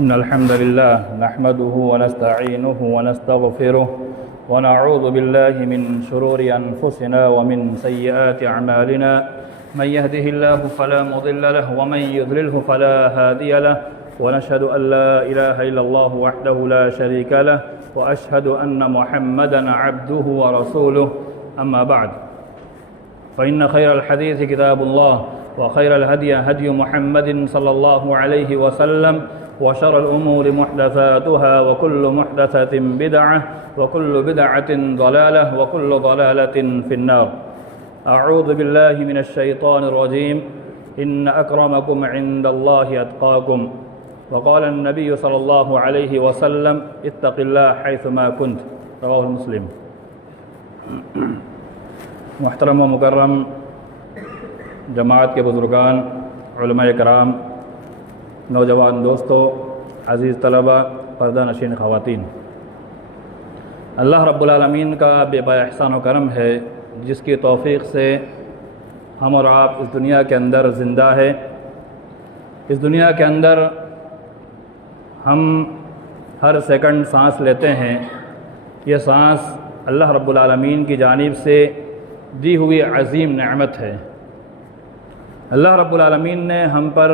إن الحمد لله نحمده ونستعينه ونستغفره ونعوذ بالله من شرور أنفسنا ومن سيئات أعمالنا. من يهده الله فلا مضل له ومن يضلله فلا هادي له، ونشهد أن لا إله إلا الله وحده لا شريك له، وأشهد أن محمدا عبده ورسوله. أما بعد، فإن خير الحديث كتاب الله، وخير الهدي هدي محمد صلى الله عليه وسلم، وشر الأمور محدثاتها، وكل محدثة بدعة، وكل بدعة ضلالة، وكل ضلالة في النار. أعوذ بالله من الشيطان الرجيم. إن أكرمكم عند الله أتقاكم. وقال النبي صلى الله عليه وسلم: اتق الله حيثما كنت. رواه مسلم. محترم و مکرم جماعت کے بزرگان، علماء کرام، نوجوان دوستو، عزیز طلبہ، پردہ نشین خواتین، اللہ رب العالمین کا بے پایہ احسان و کرم ہے جس کی توفیق سے ہم اور آپ اس دنیا کے اندر زندہ ہے. اس دنیا کے اندر ہم ہر سیکنڈ سانس لیتے ہیں. یہ سانس اللہ رب العالمین کی جانب سے دی ہوئی عظیم نعمت ہے. اللہ رب العالمین نے ہم پر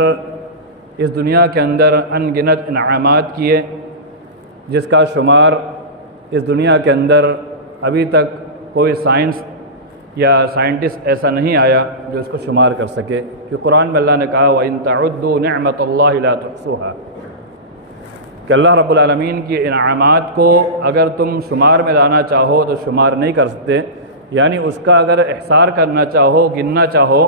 اس دنیا کے اندر ان گنت انعامات کیے جس کا شمار اس دنیا کے اندر ابھی تک کوئی سائنس یا سائنٹسٹ ایسا نہیں آیا جو اس کو شمار کر سکے. کہ قرآن میں اللہ نے کہا وَإِن تَعُدُّوا نِعْمَةَ اللَّهِ لَا تُحْصُوهَا، کہ اللہ رب العالمین کی انعامات کو اگر تم شمار میں لانا چاہو تو شمار نہیں کر سکتے. یعنی اس کا اگر احصار کرنا چاہو، گننا چاہو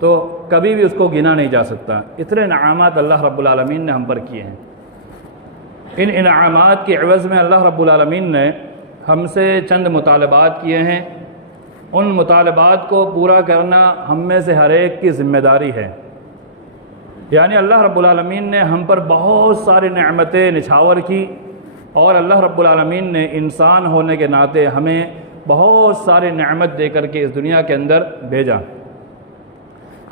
تو کبھی بھی اس کو گنا نہیں جا سکتا. اتنے انعامات اللہ رب العالمین نے ہم پر کیے ہیں. ان انعامات کے عوض میں اللہ رب العالمین نے ہم سے چند مطالبات کیے ہیں. ان مطالبات کو پورا کرنا ہم میں سے ہر ایک کی ذمہ داری ہے. یعنی اللہ رب العالمین نے ہم پر بہت ساری نعمتیں نچھاور کی، اور اللہ رب العالمین نے انسان ہونے کے ناطے ہمیں بہت ساری نعمت دے کر کے اس دنیا کے اندر بھیجا.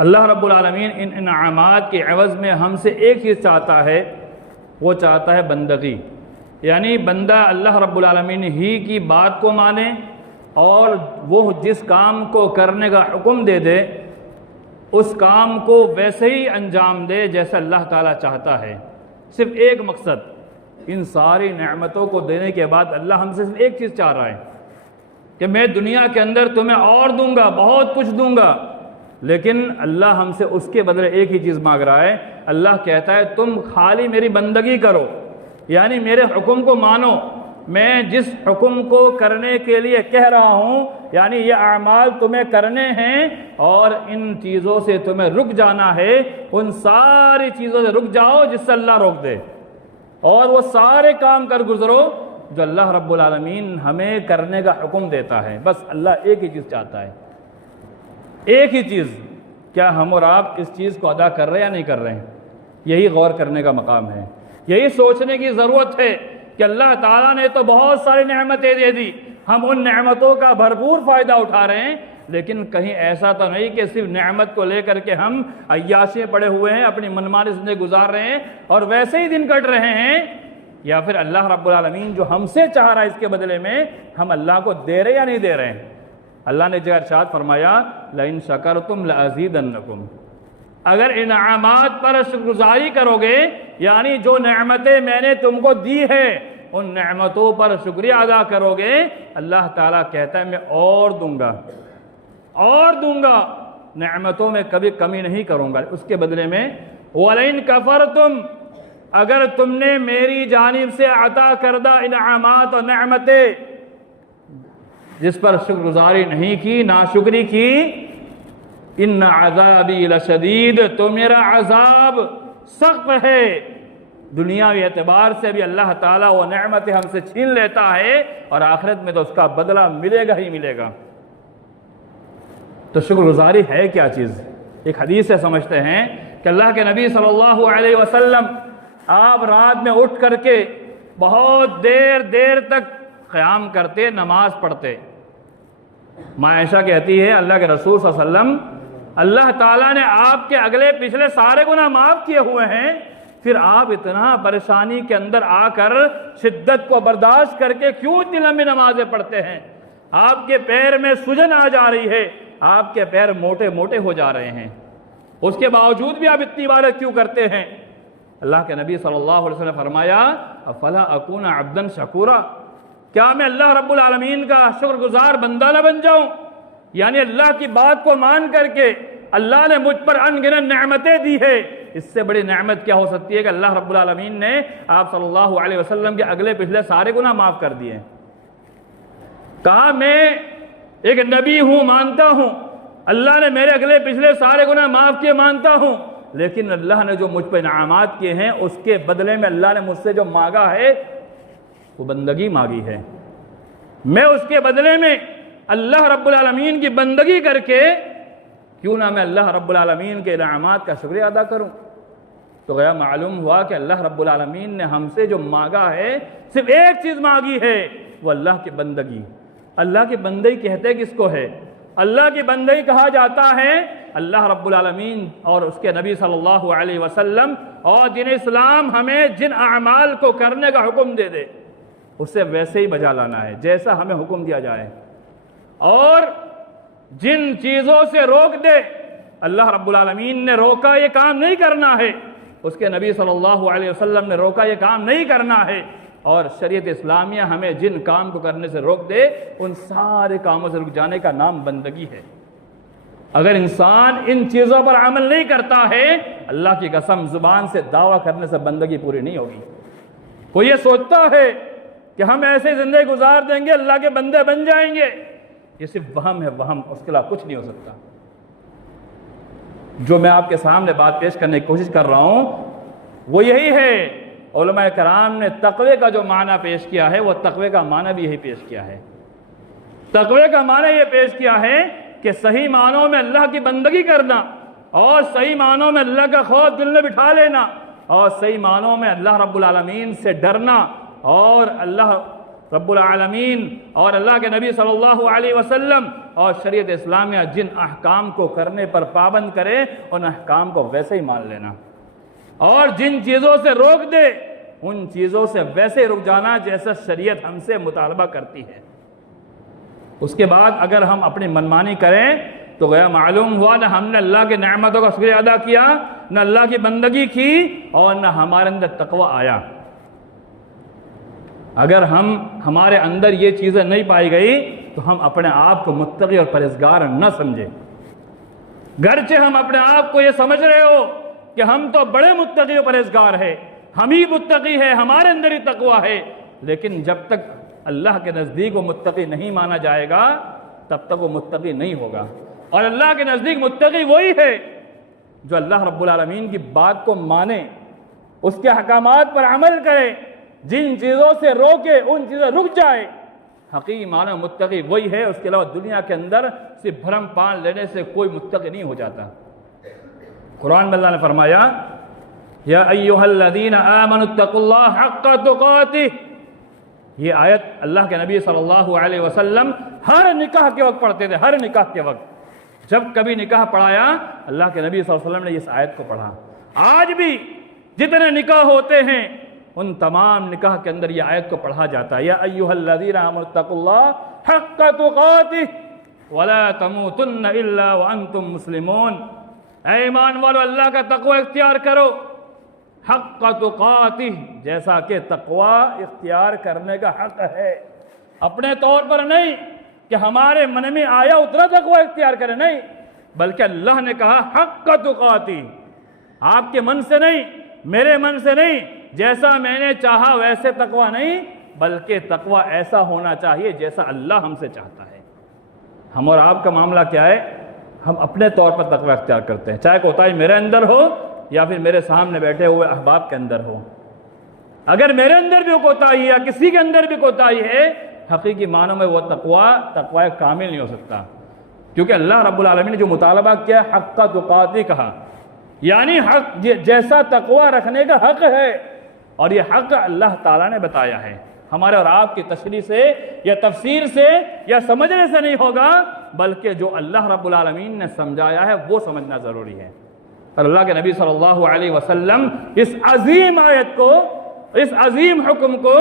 اللہ رب العالمین ان انعامات کے عوض میں ہم سے ایک چیز چاہتا ہے، وہ چاہتا ہے بندگی. یعنی بندہ اللہ رب العالمین ہی کی بات کو مانے اور وہ جس کام کو کرنے کا حکم دے دے اس کام کو ویسے ہی انجام دے جیسا اللہ تعالیٰ چاہتا ہے. صرف ایک مقصد، ان ساری نعمتوں کو دینے کے بعد اللہ ہم سے صرف ایک چیز چاہ رہا ہے کہ میں دنیا کے اندر تمہیں اور دوں گا، بہت کچھ دوں گا. لیکن اللہ ہم سے اس کے بدلے ایک ہی چیز مانگ رہا ہے. اللہ کہتا ہے تم خالی میری بندگی کرو، یعنی میرے حکم کو مانو. میں جس حکم کو کرنے کے لیے کہہ رہا ہوں، یعنی یہ اعمال تمہیں کرنے ہیں اور ان چیزوں سے تمہیں رک جانا ہے، ان ساری چیزوں سے رک جاؤ جس سے اللہ روک دے، اور وہ سارے کام کر گزرو جو اللہ رب العالمین ہمیں کرنے کا حکم دیتا ہے. بس اللہ ایک ہی چیز چاہتا ہے، ایک ہی چیز. کیا ہم اور آپ اس چیز کو ادا کر رہے ہیں یا نہیں کر رہے ہیں؟ یہی غور کرنے کا مقام ہے. یہی سوچنے کی ضرورت ہے کہ اللہ تعالیٰ نے تو بہت ساری نعمتیں دے دی، ہم ان نعمتوں کا بھرپور فائدہ اٹھا رہے ہیں، لیکن کہیں ایسا تو نہیں کہ صرف نعمت کو لے کر کے ہم عیاشیاں پڑے ہوئے ہیں، اپنی منمانی زندگی گزار رہے ہیں اور ویسے ہی دن کٹ رہے ہیں. یا پھر اللہ رب العالمین جو ہم سے چاہ رہا ہے اس کے بدلے میں ہم اللہ کو دے رہے یا نہیں دے رہے ہیں؟ اللہ نے جو ارشاد فرمایا لَإِن شَكَرْتُمْ لَأَزِيدَنَّكُمْ، اگر انعامات پر شکر گزاری کرو گے، یعنی جو نعمتیں میں نے تم کو دی ہے ان نعمتوں پر شکریہ ادا کرو گے، اللہ تعالیٰ کہتا ہے میں اور دوں گا، اور دوں گا، نعمتوں میں کبھی کمی نہیں کروں گا. اس کے بدلے میں وَلَئِن كَفَرْتُمْ، اگر تم نے میری جانب سے عطا کردہ انعامات اور نعمتیں جس پر شکر گزاری نہیں کی، ناشکری کی، ان عذابی لشدید، تو میرا عذاب سخت ہے. دنیاوی اعتبار سے بھی اللہ تعالیٰ وہ نعمتیں ہم سے چھین لیتا ہے اور آخرت میں تو اس کا بدلہ ملے گا ہی ملے گا. تو شکر گزاری ہے کیا چیز؟ ایک حدیث سے سمجھتے ہیں کہ اللہ کے نبی صلی اللہ علیہ وسلم آپ رات میں اٹھ کر کے بہت دیر دیر تک قیام کرتے، نماز پڑھتے. ماں عائشہ کہتی ہے اللہ کے رسول صلی اللہ علیہ وسلم اللہ تعالیٰ نے آپ کے اگلے پچھلے سارے گناہ معاف کیے ہوئے ہیں، پھر آپ اتنا پریشانی کے اندر آ کر شدت کو برداشت کر کے کیوں اتنی لمبی نمازیں پڑھتے ہیں؟ آپ کے پیر میں سجن آ جا رہی ہے، آپ کے پیر موٹے موٹے ہو جا رہے ہیں، اس کے باوجود بھی آپ اتنی عبادت کیوں کرتے ہیں؟ اللہ کے نبی صلی اللہ علیہ وسلم نے فرمایا افلا اکون عبدا شکورا، کیا میں اللہ رب العالمین کا شکر گزار بندہ نہ بن جاؤں؟ یعنی اللہ کی بات کو مان کر کے اللہ نے مجھ پر ان گنت نعمتیں دی ہے، اس سے بڑی نعمت کیا ہو سکتی ہے کہ اللہ رب العالمین نے آپ صلی اللہ علیہ وسلم کے اگلے پچھلے سارے گناہ معاف کر دیے۔ کہا میں ایک نبی ہوں، مانتا ہوں اللہ نے میرے اگلے پچھلے سارے گناہ معاف کیے، مانتا ہوں، لیکن اللہ نے جو مجھ پہ انعامات کیے ہیں اس کے بدلے میں اللہ نے مجھ سے جو مانگا ہے وہ بندگی مانگی ہے، میں اس کے بدلے میں اللہ رب العالمین کی بندگی کر کے کیوں نہ میں اللہ رب العالمین کے انعامات کا شکریہ ادا کروں؟ تو گیا معلوم ہوا کہ اللہ رب العالمین نے ہم سے جو مانگا ہے صرف ایک چیز مانگی ہے، وہ اللہ کی بندگی۔ اللہ کی بندگی کہتے کس کو ہے؟ اللہ کی بندگی کہا جاتا ہے اللہ رب العالمین اور اس کے نبی صلی اللہ علیہ وسلم اور دین اسلام ہمیں جن اعمال کو کرنے کا حکم دے دے اسے ویسے ہی بجا لانا ہے جیسا ہمیں حکم دیا جائے، اور جن چیزوں سے روک دے اللہ رب العالمین نے روکا یہ کام نہیں کرنا ہے، اس کے نبی صلی اللہ علیہ وسلم نے روکا یہ کام نہیں کرنا ہے، اور شریعت اسلامیہ ہمیں جن کام کو کرنے سے روک دے ان سارے کاموں سے رک جانے کا نام بندگی ہے۔ اگر انسان ان چیزوں پر عمل نہیں کرتا ہے، اللہ کی قسم زبان سے دعویٰ کرنے سے بندگی پوری نہیں ہوگی۔ کوئی یہ سوچتا ہے کہ ہم ایسے زندگی گزار دیں گے اللہ کے بندے بن جائیں گے، یہ صرف وہم ہے، وہم، اس کے علاوہ کچھ نہیں ہو سکتا۔ جو میں آپ کے سامنے بات پیش کرنے کی کوشش کر رہا ہوں وہ یہی ہے۔ علماء کرام نے تقوی کا جو معنی پیش کیا ہے وہ تقوی کا معنی بھی یہی پیش کیا ہے۔ تقوی کا معنی یہ پیش کیا ہے کہ صحیح معنوں میں اللہ کی بندگی کرنا، اور صحیح معنوں میں اللہ کا خوف دل میں بٹھا لینا، اور صحیح معنوں میں اللہ رب العالمین سے ڈرنا، اور اللہ رب العالمین اور اللہ کے نبی صلی اللہ علیہ وسلم اور شریعت اسلامیہ جن احکام کو کرنے پر پابند کرے ان احکام کو ویسے ہی مان لینا، اور جن چیزوں سے روک دے ان چیزوں سے ویسے رک جانا جیسا شریعت ہم سے مطالبہ کرتی ہے۔ اس کے بعد اگر ہم اپنی منمانی کریں تو گیا معلوم ہوا نہ ہم نے اللہ کی نعمتوں کا شکریہ ادا کیا، نہ اللہ کی بندگی کی، اور نہ ہمارے اندر تقوی آیا۔ اگر ہمارے اندر یہ چیزیں نہیں پائی گئی تو ہم اپنے آپ کو متقی اور پرہیزگار نہ سمجھیں، گرچہ ہم اپنے آپ کو یہ سمجھ رہے ہو کہ ہم تو بڑے متقی اور پرہیزگار ہیں، ہم ہی متقی ہے، ہمارے اندر ہی تقوی ہے، لیکن جب تک اللہ کے نزدیک وہ متقی نہیں مانا جائے گا تب تک وہ متقی نہیں ہوگا۔ اور اللہ کے نزدیک متقی وہی ہے جو اللہ رب العالمین کی بات کو مانے، اس کے احکامات پر عمل کرے، جن چیزوں سے روکے ان چیزیں رک جائے۔ حقیقی معنی متقی وہی ہے، اس کے علاوہ دنیا کے اندر صرف بھرم پان لینے سے کوئی متقی نہیں ہو جاتا۔ قرآن میں اللہ نے فرمایا یا ایھا الذین آمنوا اتقوا اللہ حق تقاتہ، یہ آیت اللہ کے نبی صلی اللہ علیہ وسلم ہر نکاح کے وقت پڑھتے تھے، ہر نکاح کے وقت جب کبھی نکاح پڑھایا اللہ کے نبی صلی اللہ علیہ وسلم نے اس آیت کو پڑھا۔ آج بھی جتنے نکاح ہوتے ہیں ان تمام نکاح کے اندر یہ آیت کو پڑھا جاتا ہے، یا ایھا الذین آمنوا اتقوا اللہ حق تقاتہ ولا تموتن الا وانتم مسلمون، اے ایمان والو اللہ کا تقوی اختیار کرو حق تقاتہ، جیسا کہ تقوی اختیار کرنے کا حق ہے، اپنے طور پر نہیں کہ ہمارے من میں آیا اتنا تقوی اختیار کرے، نہیں، بلکہ اللہ نے کہا حق تقاتہ، آپ کے من سے نہیں، میرے من سے نہیں، جیسا میں نے چاہا ویسے تقوی نہیں، بلکہ تقوی ایسا ہونا چاہیے جیسا اللہ ہم سے چاہتا ہے۔ ہم اور آپ کا معاملہ کیا ہے؟ ہم اپنے طور پر تقوی اختیار کرتے ہیں، چاہے کوتاہی میرے اندر ہو یا پھر میرے سامنے بیٹھے ہوئے احباب کے اندر ہو۔ اگر میرے اندر بھی کوتاہی ہے یا کسی کے اندر بھی کوتاہی ہے، حقیقی معنوں میں وہ تقوی کامل نہیں ہو سکتا، کیونکہ اللہ رب العالمین نے جو مطالبہ کیا حق تقاتہ کہا، یعنی حق جیسا تقوی رکھنے کا حق ہے، اور یہ حق اللہ تعالیٰ نے بتایا ہے، ہمارے اور آپ کی تشریح سے یا تفسیر سے یا سمجھنے سے نہیں ہوگا، بلکہ جو اللہ رب العالمین نے سمجھایا ہے وہ سمجھنا ضروری ہے۔ اور اللہ کے نبی صلی اللہ علیہ وسلم اس عظیم آیت کو، اس عظیم حکم کو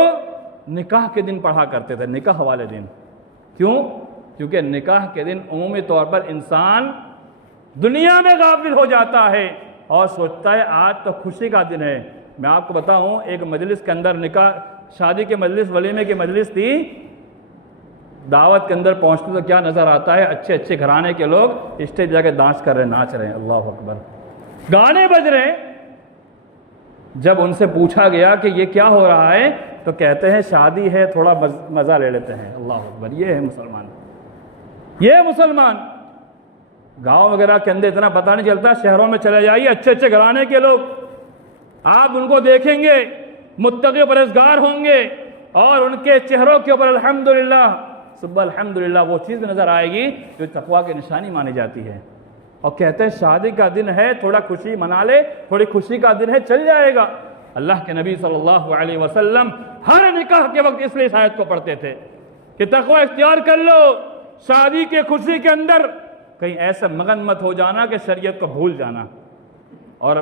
نکاح کے دن پڑھا کرتے تھے، نکاح والے دن۔ کیوں؟ کیونکہ نکاح کے دن عمومی طور پر انسان دنیا میں غافل ہو جاتا ہے اور سوچتا ہے آج تو خوشی کا دن ہے۔ میں آپ کو بتاؤں، ایک مجلس کے اندر نکاح، شادی کے مجلس، ولیمے کی مجلس تھی، دعوت کے اندر پہنچتے تو کیا نظر آتا ہے؟ اچھے اچھے گھرانے کے لوگ اسٹیج جا کے ڈانس کر رہے ہیں، ناچ رہے ہیں، اللہ اکبر، گانے بج رہے ہیں۔ جب ان سے پوچھا گیا کہ یہ کیا ہو رہا ہے تو کہتے ہیں شادی ہے، تھوڑا مزہ لے لیتے ہیں۔ اللہ اکبر، یہ ہے مسلمان، یہ مسلمان۔ گاؤں وغیرہ کے اندر اتنا پتہ نہیں چلتا، شہروں میں چلے جائیے، اچھے اچھے گھرانے کے لوگ آپ ان کو دیکھیں گے، متقی و پرہیزگار ہوں گے، اور ان کے چہروں کے اوپر الحمدللہ، صبح الحمدللہ وہ چیز نظر آئے گی جو تقویٰ کی نشانی مانی جاتی ہے۔ اور کہتے ہیں شادی کا دن ہے، تھوڑا خوشی منا لے، تھوڑی خوشی کا دن ہے، چل جائے گا۔ اللہ کے نبی صلی اللہ علیہ وسلم ہر نکاح کے وقت اس لیے اس آیت کو پڑھتے تھے کہ تقویٰ اختیار کر لو، شادی کے خوشی کے اندر کہیں ایسا مگن مت ہو جانا کہ شریعت کو بھول جانا۔ اور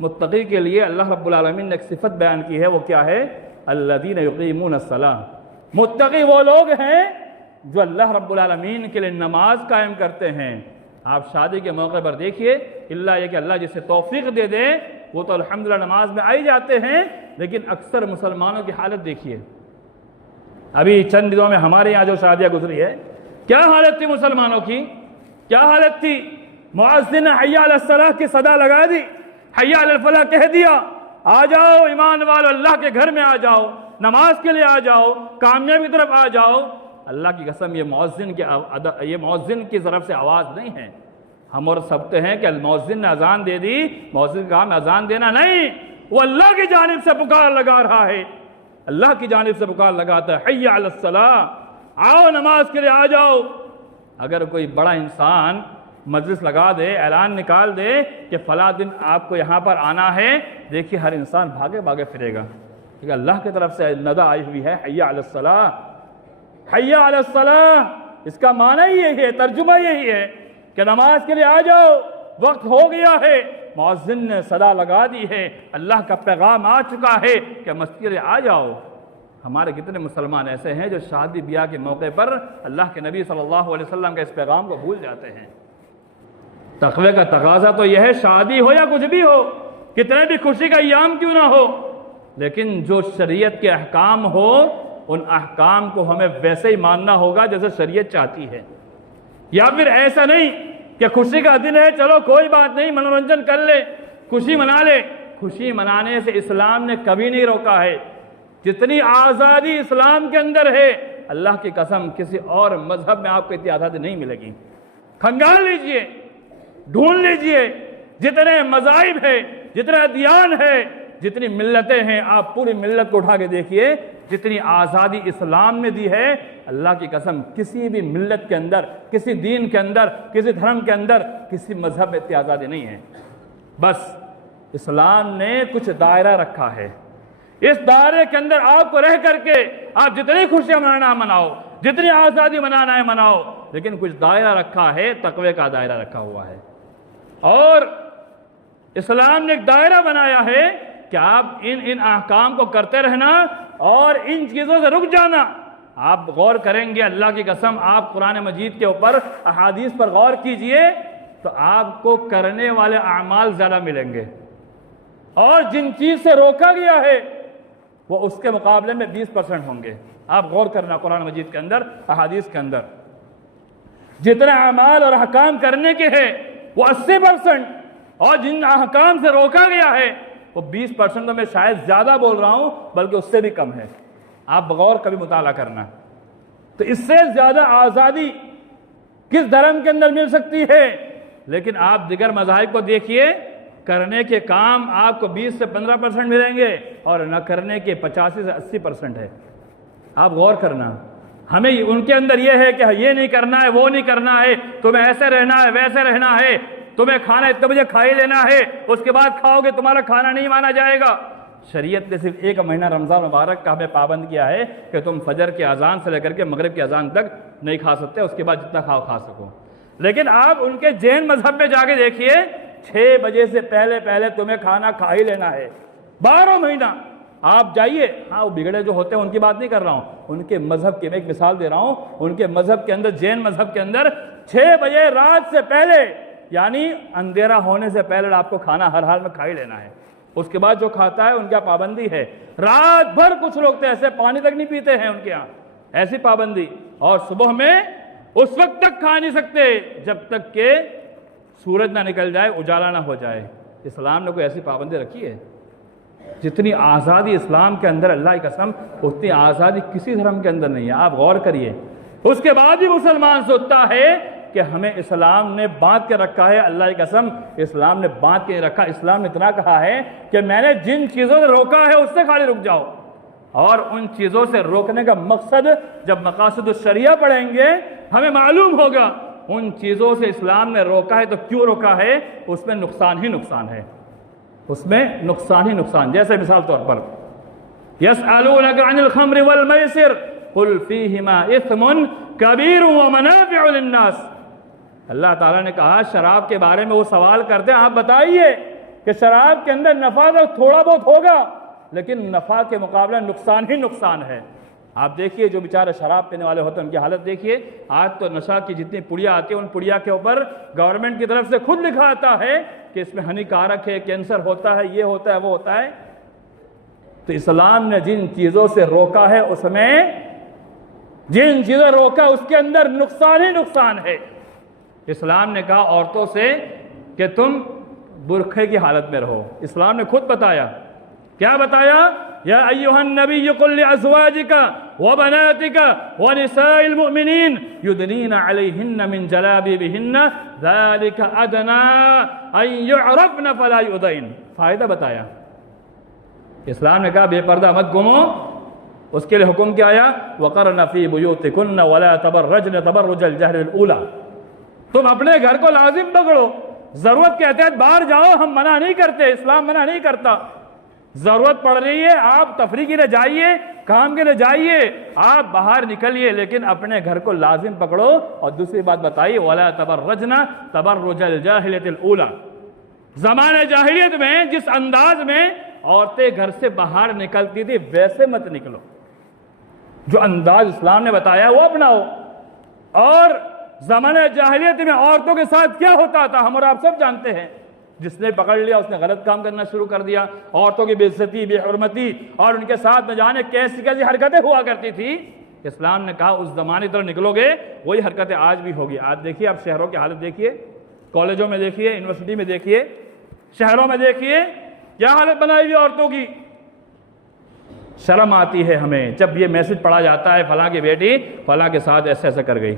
متقی کے لیے اللہ رب العالمین نے ایک صفت بیان کی ہے، وہ کیا ہے؟ الذین یقیمون الصلاۃ۔ متقی وہ لوگ ہیں جو اللہ رب العالمین کے لیے نماز قائم کرتے ہیں۔ آپ شادی کے موقع پر دیکھیے، اللہ یہ کہ اللہ جسے توفیق دے دے وہ تو الحمدللہ نماز میں آئی جاتے ہیں، لیکن اکثر مسلمانوں کی حالت دیکھیے۔ ابھی چند دنوں میں ہمارے یہاں جو شادیاں گزری ہے، کیا حالت تھی مسلمانوں کی؟ کیا حالت تھی؟ مؤذن نے حی علی الصلاۃ کی صدا لگا دی، حی علی الفلاح کہہ دیا، آ جاؤ ایمان والو، اللہ کے گھر میں آ جاؤ، نماز کے لیے آ جاؤ، کامیابی کی طرف آ جاؤ۔ اللہ کی قسم، یہ مؤذن کی طرف سے آواز نہیں ہے۔ ہم اور سمجھتے ہیں کہ المؤذن نے اذان دے دی، مؤذن کا کام اذان دینا نہیں، وہ اللہ کی جانب سے پکار لگا رہا ہے، اللہ کی جانب سے پکار لگاتا ہے، حی علی الصلاۃ، آؤ نماز کے لیے آ جاؤ۔ اگر کوئی بڑا انسان مجلس لگا دے، اعلان نکال دے کہ فلاں دن آپ کو یہاں پر آنا ہے، دیکھیے ہر انسان بھاگے بھاگے پھرے گا، کیونکہ اللہ کی طرف سے ندا آئی ہوئی ہے، حی علی الصلاۃ، حی علی الصلاۃ۔ اس کا معنی یہی ہے، ترجمہ یہی ہے کہ نماز کے لیے آ جاؤ، وقت ہو گیا ہے، مؤذن نے صدا لگا دی ہے، اللہ کا پیغام آ چکا ہے کہ مسجد آ جاؤ۔ ہمارے کتنے مسلمان ایسے ہیں جو شادی بیاہ کے موقع پر اللہ کے نبی صلی اللہ علیہ وسلم کے اس پیغام کو بھول جاتے ہیں۔ تقوی کا تقاضا تو یہ ہے، شادی ہو یا کچھ بھی ہو، کتنے بھی خوشی کا ایام کیوں نہ ہو، لیکن جو شریعت کے احکام ہو ان احکام کو ہمیں ویسے ہی ماننا ہوگا جیسے شریعت چاہتی ہے۔ یا پھر ایسا نہیں کہ خوشی کا دن ہے، چلو کوئی بات نہیں، منورنجن کر لے، خوشی منا لے۔ خوشی منانے سے اسلام نے کبھی نہیں روکا ہے۔ جتنی آزادی اسلام کے اندر ہے، اللہ کی قسم کسی اور مذہب میں آپ کو اتنی آزادی نہیں ملے گی۔ کھنگال لیجئے، ڈھونڈ لیجئے، جتنے مذاہب ہیں، جتنے ادیان ہیں، جتنی ملتیں ہیں، آپ پوری ملت کو اٹھا کے دیکھیے، جتنی آزادی اسلام نے دی ہے، اللہ کی قسم کسی بھی ملت کے اندر، کسی دین کے اندر، کسی دھرم کے اندر، کسی مذہب میں اتنی آزادی نہیں ہے۔ بس اسلام نے کچھ دائرہ رکھا ہے، اس دائرے کے اندر آپ کو رہ کر کے آپ جتنی خوشیاں منانا ہے مناؤ، جتنی آزادی منانا ہے مناؤ، لیکن کچھ دائرہ رکھا ہے، تقوی کا دائرہ رکھا ہوا ہے۔ اور اسلام نے ایک دائرہ بنایا ہے کہ آپ ان احکام کو کرتے رہنا اور ان چیزوں سے رک جانا۔ آپ غور کریں گے، اللہ کی قسم، آپ قرآن مجید کے اوپر احادیث پر غور کیجئے تو آپ کو کرنے والے اعمال زیادہ ملیں گے، اور جن چیز سے روکا گیا ہے وہ اس کے مقابلے میں 20% ہوں گے۔ آپ غور کرنا قرآن مجید کے اندر، احادیث کے اندر جتنے اعمال اور احکام کرنے کے ہیں وہ 80%، اور جن احکام سے روکا گیا ہے وہ 20%، تو میں شاید زیادہ بول رہا ہوں بلکہ اس سے بھی کم ہے۔ آپ بغور کبھی مطالعہ کرنا۔ تو اس سے زیادہ آزادی کس دھرم کے اندر مل سکتی ہے؟ لیکن آپ دیگر مذاہب کو دیکھیے، کرنے کے کام آپ کو 20 سے 15% ملیں گے اور نہ کرنے کے 85 سے 80% ہے۔ آپ غور کرنا، ہمیں ان کے اندر یہ ہے کہ یہ نہیں کرنا ہے، وہ نہیں کرنا ہے، تمہیں ایسے رہنا ہے، ویسے رہنا ہے، تمہیں کھانا اتنے بجے کھا ہی لینا ہے، اس کے بعد کھاؤ گے تمہارا کھانا نہیں مانا جائے گا۔ شریعت نے صرف ایک مہینہ رمضان مبارک کا ہمیں پابند کیا ہے کہ تم فجر کی اذان سے لے کر کے مغرب کی اذان تک نہیں کھا سکتے، اس کے بعد جتنا کھاؤ کھا سکو۔ لیکن آپ ان کے جین مذہب میں جا کے دیکھیے، 6 بجے سے پہلے تمہیں کھانا کھا ہی لینا ہے 12 مہینہ۔ آپ جائیے، ہاں وہ بگڑے جو ہوتے ہیں ان کی بات نہیں کر رہا ہوں، ان کے مذہب کی میں ایک مثال دے رہا ہوں، ان کے مذہب کے اندر، جین مذہب کے اندر 6 بجے رات سے پہلے، یعنی اندھیرا ہونے سے پہلے آپ کو کھانا ہر حال میں کھا ہی لینا ہے۔ اس کے بعد جو کھاتا ہے ان کا پابندی ہے۔ رات بھر کچھ لوگ تو ایسے پانی تک نہیں پیتے ہیں ان کے ہاں، ایسی پابندی۔ اور صبح میں اس وقت تک کھا نہیں سکتے جب تک کہ سورج نہ نکل جائے، اجالا نہ ہو جائے۔ اسلام نے کوئی ایسی پابندی رکھی ہے؟ جتنی آزادی اسلام کے اندر، اللہ کی قسم، اتنی آزادی کسی دھرم کے اندر نہیں ہے۔ آپ غور کریے، اس کے بعد بھی مسلمان سوچتا ہے کہ ہمیں اسلام نے باندھ کے رکھا ہے۔ اللہ کی قسم، اسلام نے باندھ کے رکھا۔ اسلام نے اتنا کہا ہے کہ میں نے جن چیزوں سے روکا ہے اس سے خالی رک جاؤ، اور ان چیزوں سے روکنے کا مقصد جب مقاصد الشریعہ پڑھیں گے ہمیں معلوم ہوگا ان چیزوں سے اسلام نے روکا ہے تو کیوں روکا ہے، اس میں نقصان ہی نقصان ہے، اس میں نقصان ہی نقصان۔ جیسے مثال طور پر يَسْأَلُونَكَ عَنِ الْخَمْرِ وَالْمَيْسِرِ قُلْ فِيهِمَا إِثْمٌ كَبِيرٌ وَمَنَافِعُ لِلنَّاسِ۔ اللہ تعالیٰ نے کہا شراب کے بارے میں وہ سوال کرتے ہیں، آپ بتائیے کہ شراب کے اندر نفع تو تھوڑا بہت ہوگا لیکن نفع کے مقابلہ نقصان ہی نقصان ہے۔ آپ دیکھیے جو بیچارے شراب پینے والے ہوتے ہیں ان کی حالت دیکھیے۔ آج تو نشہ کی جتنی پڑیاں آتی ہیں ان پڑیا کے اوپر گورنمنٹ کی طرف سے خود لکھا آتا ہے کہ اس میں ہانی کارک ہے، کینسر ہوتا ہے، یہ ہوتا ہے، وہ ہوتا ہے۔ تو اسلام نے جن چیزوں سے روکا ہے اس میں، جن چیزیں روکا اس کے اندر نقصان ہی نقصان ہے۔ اسلام نے کہا عورتوں سے کہ تم برقعے کی حالت میں رہو۔ اسلام نے خود بتایا، کیا بتایا؟ یا ایھا النبی قل لازواجک وبناتک ونساء المؤمنین یدنین علیہن من جلابیبہن ذلک ادنی ان یعرفن فلا یؤذین۔ فائدہ بتایا۔ اسلام نے کہا بے پردہ مت گھومو، اس کے لیے حکم کیا آیا؟ وقرن فی بیوتکن ولا تبرجن تبرج الجاہلیۃ الاولی۔ تم اپنے گھر کو لازم پکڑو، ضرورت کے تحت باہر جاؤ، ہم منع نہیں کرتے، اسلام منع نہیں کرتا۔ ضرورت پڑ رہی ہے آپ تفریح کے لیے جائیے، کام کے لیے جائیے، آپ باہر نکلیے، لیکن اپنے گھر کو لازم پکڑو۔ اور دوسری بات بتائی ولا تبرجن تبرج الجاہلیۃ الاولی۔ زمانہ جاہلیت میں جس انداز میں عورتیں گھر سے باہر نکلتی تھی ویسے مت نکلو، جو انداز اسلام نے بتایا وہ اپناؤ۔ اور زمانہ جاہلیت میں عورتوں کے ساتھ کیا ہوتا تھا ہم اور آپ سب جانتے ہیں۔ جس نے پکڑ لیا اس نے غلط کام کرنا شروع کر دیا، عورتوں کی بے عزتی، بے حرمتی، اور ان کے ساتھ نہ جانے کیسی کیسی حرکتیں ہوا کرتی تھی۔ اسلام نے کہا اس زمانے کی طرف نکلو گے وہی حرکتیں آج بھی ہوگی۔ آج دیکھیے آپ شہروں کی حالت دیکھیے، کالجوں میں دیکھیے، یونیورسٹی میں دیکھیے، شہروں میں دیکھیے کیا حالت بنائی ہوئی عورتوں کی۔ شرم آتی ہے ہمیں جب یہ میسج پڑھا جاتا ہے فلاں کی بیٹی فلاں کے ساتھ ایسے ایسے کر گئی،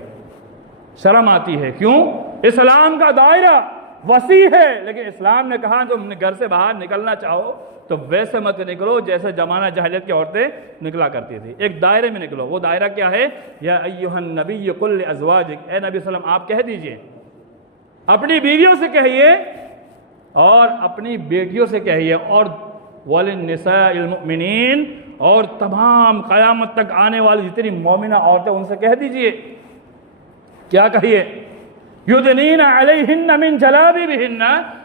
شرم آتی ہے۔ کیوں؟ اسلام کا دائرہ وسیع ہے، لیکن اسلام نے کہا تم گھر سے باہر نکلنا چاہو تو ویسے مت نکلو جیسے زمانہ جاہلیت کی عورتیں نکلا کرتی تھی، ایک دائرے میں نکلو۔ وہ دائرہ کیا ہے؟ یا ایھا النبی قل لازواجک، اے نبی صلی اللہ علیہ وسلم آپ کہہ دیجئے، اپنی بیویوں سے کہیے اور اپنی بیٹیوں سے کہیے، اور وللنساء المؤمنین، اور تمام قیامت تک آنے والی جتنی مومنہ عورتیں ان سے کہہ دیجئے، کیا کہیے؟ یدنین علیہن من جلابیبہن،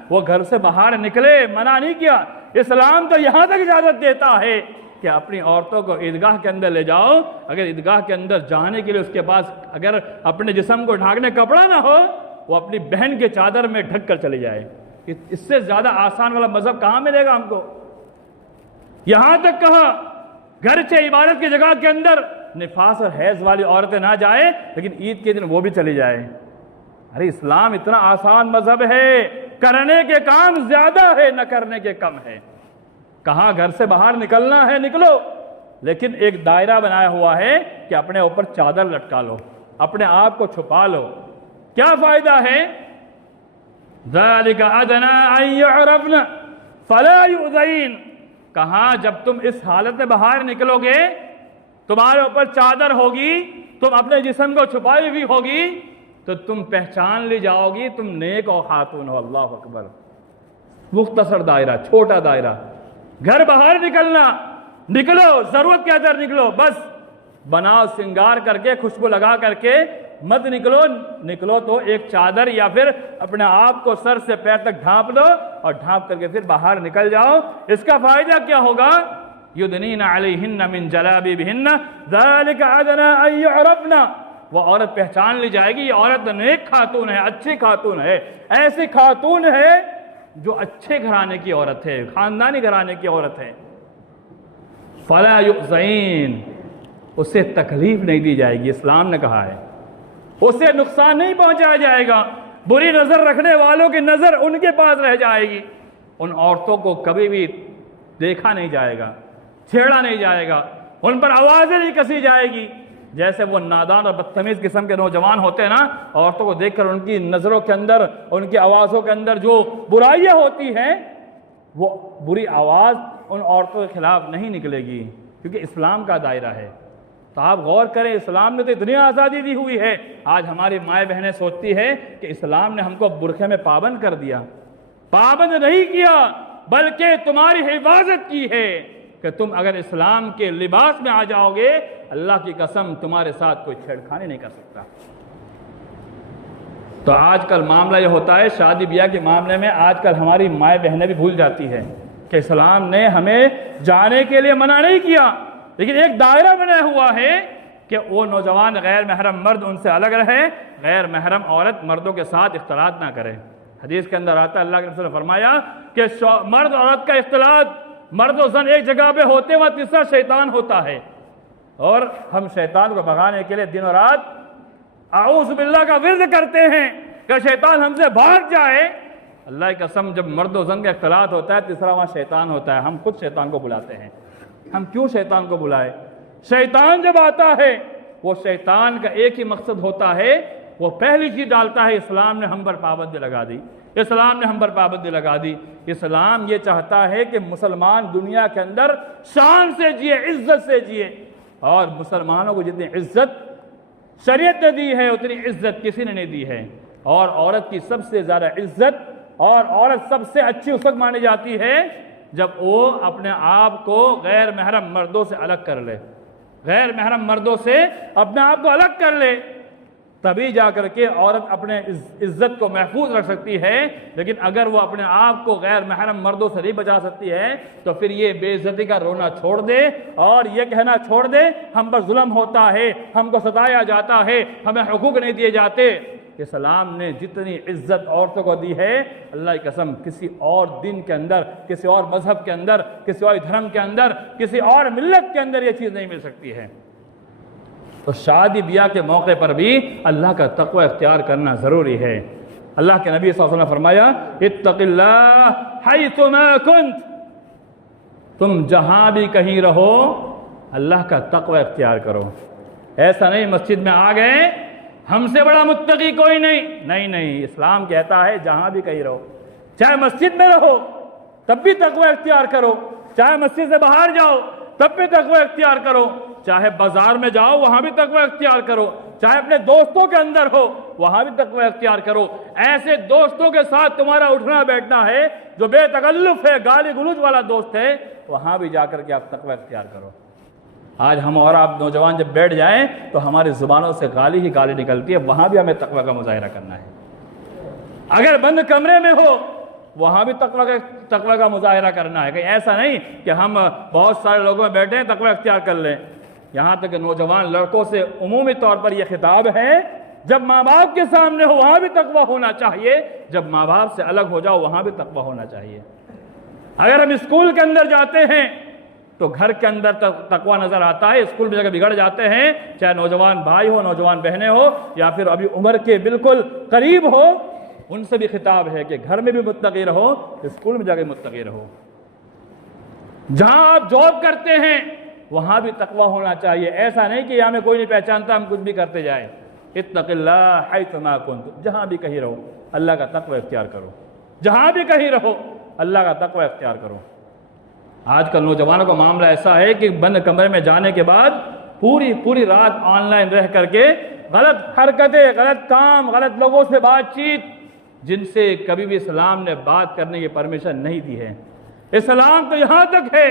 وہ گھر سے باہر نکلے، منع نہیں کیا۔ اسلام تو یہاں تک اجازت دیتا ہے کہ اپنی عورتوں کو عیدگاہ کے اندر لے جاؤ، اگر عیدگاہ کے اندر جانے کے لیے اس کے پاس اگر اپنے جسم کو ڈھانکنے کپڑا نہ ہو وہ اپنی بہن کے چادر میں ڈھک کر چلی جائے۔ اس سے زیادہ آسان والا مذہب کہاں ملے گا ہم کو؟ یہاں تک کہا گرچہ عبادت کی جگہ کے اندر نفاس اور حیض والی عورتیں نہ جائیں لیکن عید کے دن وہ بھی چلی جائیں۔ ارے اسلام اتنا آسان مذہب ہے، کرنے کے کام زیادہ ہے نہ کرنے کے کم ہے۔ کہاں گھر سے باہر نکلنا ہے نکلو، لیکن ایک دائرہ بنایا ہوا ہے کہ اپنے اوپر چادر لٹکا لو، اپنے آپ کو چھپا لو۔ کیا فائدہ ہے؟ ذَلِكَ أَدْنَىٰ أَن يُعْرَفْنَ فَلَا يُؤْذَيْنَ۔ کہاں جب تم اس حالت میں باہر نکلو گے، تمہارے اوپر چادر ہوگی، تم اپنے جسم کو چھپائی ہوئی ہوگی، تو تم پہچان لی جاؤ گی تم نیک اور خاتون ہو۔ اللہ اکبر۔ مختصر دائرہ، چھوٹا دائرہ، گھر باہر نکلنا، نکلو ضرورت کے اندر نکلو، بس بناؤ سنگار کر کے، خوشبو لگا کر کے، مت نکلو، نکلو تو ایک چادر یا پھر اپنے آپ کو سر سے پیر تک ڈھانپ لو اور ڈھانپ کر کے پھر باہر نکل جاؤ۔ اس کا فائدہ کیا ہوگا؟ یدنین علیہن من جلابیبہن ذالک ادنی ان یعرفن، وہ عورت پہچان لی جائے گی، یہ عورت نیک خاتون ہے، اچھی خاتون ہے، ایسی خاتون ہے جو اچھے گھرانے کی عورت ہے، خاندانی گھرانے کی عورت ہے۔ فلا یؤذین، اسے تکلیف نہیں دی جائے گی، اسلام نے کہا ہے اسے نقصان نہیں پہنچایا جائے گا، بری نظر رکھنے والوں کی نظر ان کے پاس رہ جائے گی، ان عورتوں کو کبھی بھی دیکھا نہیں جائے گا، چھیڑا نہیں جائے گا، ان پر آوازیں نہیں کسی جائے گی۔ جیسے وہ نادان اور بدتمیز قسم کے نوجوان ہوتے ہیں نا، عورتوں کو دیکھ کر ان کی نظروں کے اندر، ان کی آوازوں کے اندر جو برائیاں ہوتی ہیں، وہ بری آواز ان عورتوں کے خلاف نہیں نکلے گی، کیونکہ اسلام کا دائرہ ہے۔ تو آپ غور کریں، اسلام نے تو اتنی آزادی دی ہوئی ہے، آج ہماری مائیں بہنیں سوچتی ہے کہ اسلام نے ہم کو برقعے میں پابند کر دیا۔ پابند نہیں کیا، بلکہ تمہاری حفاظت کی ہے کہ تم اگر اسلام کے لباس میں آ جاؤ گے، اللہ کی قسم تمہارے ساتھ کوئی چھیڑخانی نہیں کر سکتا۔ تو آج کل معاملہ یہ ہوتا ہے، شادی بیاہ کے معاملے میں آج کل ہماری مائیں بہنیں بھی بھول جاتی ہے کہ اسلام نے ہمیں جانے کے لیے منع نہیں کیا، لیکن ایک دائرہ بنا ہوا ہے کہ وہ نوجوان غیر محرم مرد ان سے الگ رہے، غیر محرم عورت مردوں کے ساتھ اختلاط نہ کرے۔ حدیث کے اندر آتا ہے، اللہ کے رسول نے فرمایا کہ مرد عورت کا اختلاط، مرد و زن ایک جگہ پہ ہوتے وہاں تیسرا شیطان ہوتا ہے، اور ہم شیطان کو بھگانے کے لیے دن اور رات اعوذ باللہ کا ورد کرتے ہیں کہ شیطان ہم سے بھاگ جائے۔ اللہ کی قسم جب مرد و زن کا اختلاط ہوتا ہے، تیسرا وہاں شیطان ہوتا ہے، ہم خود شیطان کو بلاتے ہیں۔ ہم کیوں شیطان کو بلائے؟ شیطان جب آتا ہے، وہ شیطان کا ایک ہی مقصد ہوتا ہے، وہ پہلی چیز ڈالتا ہے، اسلام نے ہم پر پابندی لگا دی، اسلام نے ہم پر پابندی لگا دی۔ اسلام یہ چاہتا ہے کہ مسلمان دنیا کے اندر شان سے جیے، عزت سے جیے، اور مسلمانوں کو جتنی عزت شریعت نے دی ہے اتنی عزت کسی نے نہیں دی ہے۔ اور عورت کی سب سے زیادہ عزت اور عورت سب سے اچھی اس وقت مانی جاتی ہے جب وہ اپنے آپ کو غیر محرم مردوں سے الگ کر لے، غیر محرم مردوں سے اپنے آپ کو الگ کر لے، تبھی جا کر کے عورت اپنے عزت کو محفوظ رکھ سکتی ہے۔ لیکن اگر وہ اپنے آپ کو غیر محرم مردوں سے نہیں بچا سکتی ہے تو پھر یہ بے عزتی کا رونا چھوڑ دے اور یہ کہنا چھوڑ دے ہم پر ظلم ہوتا ہے، ہم کو ستایا جاتا ہے، ہمیں حقوق نہیں دیے جاتے۔ اسلام نے جتنی عزت عورتوں کو دی ہے، اللہ کی قسم کسی اور دین کے اندر، کسی اور مذہب کے اندر، کسی اور دھرم کے اندر، کسی اور ملت کے اندر یہ چیز نہیں مل سکتی ہے۔ تو شادی بیاہ کے موقع پر بھی اللہ کا تقوی اختیار کرنا ضروری ہے۔ اللہ کے نبی صلی اللہ علیہ وسلم نے فرمایا اتق اللہ حیثما کنت، تم جہاں بھی کہیں رہو اللہ کا تقوی اختیار کرو۔ ایسا نہیں مسجد میں آ گئے ہم سے بڑا متقی کوئی نہیں، اسلام کہتا ہے جہاں بھی کہیں رہو، چاہے مسجد میں رہو تب بھی تقوی اختیار کرو، چاہے مسجد سے باہر جاؤ تب بھی تقوی اختیار کرو، چاہے بازار میں جاؤ وہاں بھی تقوی اختیار کرو، چاہے اپنے دوستوں کے اندر ہو وہاں بھی تقوی اختیار کرو۔ ایسے دوستوں کے ساتھ تمہارا اٹھنا بیٹھنا ہے جو بے تکلف ہے، گالی گلوچ والا دوست ہے، وہاں بھی جا کر کے آپ تقوی اختیار کرو۔ آج ہم اور آپ نوجوان جب بیٹھ جائیں تو ہماری زبانوں سے گالی ہی گالی نکلتی ہے، وہاں بھی ہمیں تقوی کا مظاہرہ کرنا ہے۔ اگر بند کمرے میں ہو وہاں بھی تقوی کا مظاہرہ کرنا ہے، کہیں ایسا نہیں کہ ہم بہت سارے لوگوں میں بیٹھے ہیں تقوی اختیار کر لیں۔ یہاں تک کہ نوجوان لڑکوں سے عمومی طور پر یہ خطاب ہے، جب ماں باپ کے سامنے ہو وہاں بھی تقوی ہونا چاہیے، جب ماں باپ سے الگ ہو جاؤ وہاں بھی تقوی ہونا چاہیے۔ اگر ہم اسکول کے اندر جاتے ہیں تو گھر کے اندر تقوی نظر آتا ہے، اسکول میں جگہ بگڑ جاتے ہیں، چاہے نوجوان بھائی ہو، نوجوان بہنیں ہو، یا پھر ابھی عمر کے بالکل قریب ہو، ان سے بھی خطاب ہے کہ گھر میں بھی متقی رہو، اسکول میں جا کے متقی رہو۔ جہاں آپ جاب کرتے ہیں وہاں بھی تقوی ہونا چاہیے، ایسا نہیں کہ یہاں میں کوئی نہیں پہچانتا ہم کچھ بھی کرتے جائیں۔ اتق اللہ حیثما کنتم، جہاں بھی کہیں رہو اللہ کا تقوی اختیار کرو، جہاں بھی کہیں رہو اللہ کا تقوی اختیار کرو۔ آج کل نوجوانوں کا معاملہ ایسا ہے کہ بند کمرے میں جانے کے بعد پوری رات آن لائن رہ کر کے غلط حرکتیں، غلط کام، غلط لوگوں سے بات چیت، جن سے کبھی بھی اسلام نے بات کرنے کی پرمیشن نہیں دی ہے۔ اسلام تو یہاں تک ہے